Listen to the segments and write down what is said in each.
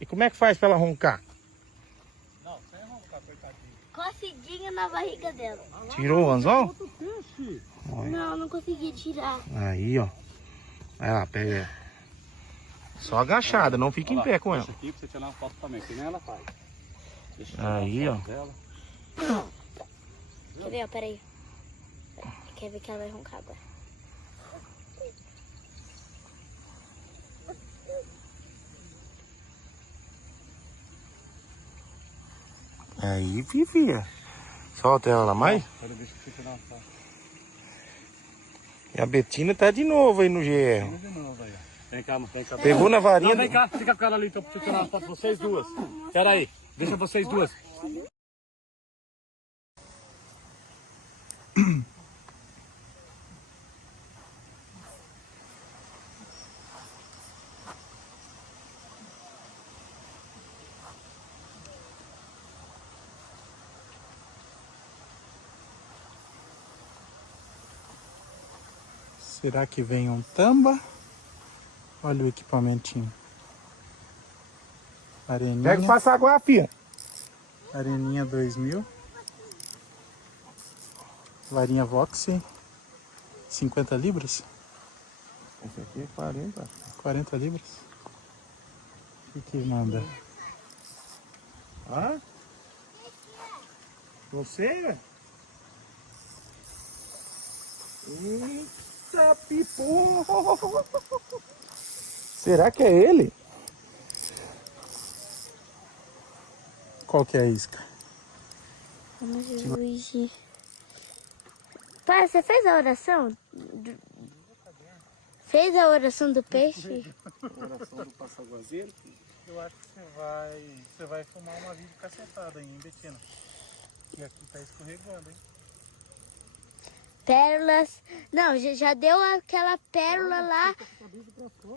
E como é que faz pra ela roncar? Não, sem roncar, coitadinho. Consegui na barriga dela. Tirou o anzol? Outro peixe. Não, não consegui tirar. Aí, ó. Vai lá, pega. Só agachada, não fica em pé com ela. Deixa aqui pra você tirar uma foto também, que nem ela faz. Deixa eu Aí, tirar ó. uma foto dela. Quer ver, ó, peraí. Quer ver que ela vai roncar agora. Aí, Fifia. Solta ela lá mais. Quero ver se você tirar uma foto. E a Betina tá de novo aí no GR. Vamos de novo aí, ó. Vem cá, vem cá. Pegou na varinha. Não, vem cá, fica com ela ali, então, pra eu tirar uma foto, vocês duas. Pera aí, deixa vocês duas. Será que vem um tamba? Olha o equipamentinho. Areninha. Pega e passa água, filha. Areninha 2000. Varinha Vox. 50 libras? Esse aqui é 40. 40 libras? O que manda? Hã? Você? Eita, pipo! Será que é ele? Qual que é a isca? Vamos ver hoje. Pai, você fez a oração? Fez a oração do peixe? Oração do passaguazeiro. Eu acho que você vai filmar uma vídeo cacetada aí, hein, Betina? E aqui tá escorregando, hein? Pérolas. Não, já deu aquela pérola lá.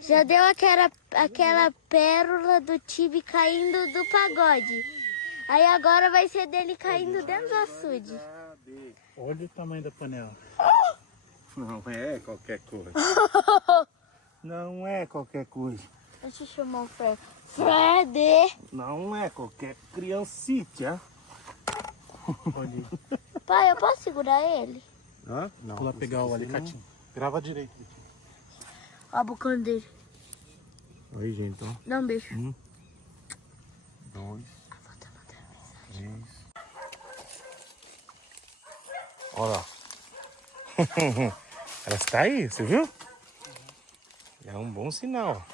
Já deu aquela pérola do Tibi caindo do pagode. Aí agora vai ser dele caindo dentro do açude. Olha o tamanho da panela. Não é qualquer coisa. Não é qualquer coisa. Deixa eu chamar o Fred. Fred! Não é qualquer criancita. Olha aí. Pai, eu posso segurar ele? Hã? Não. Vou lá pegar o alicatinho. Grava direito. Ó a bocona dele. Aí, gente, ó. Dá um beijo. 2, 3. Olha lá. Ela está aí, você viu? É um bom sinal.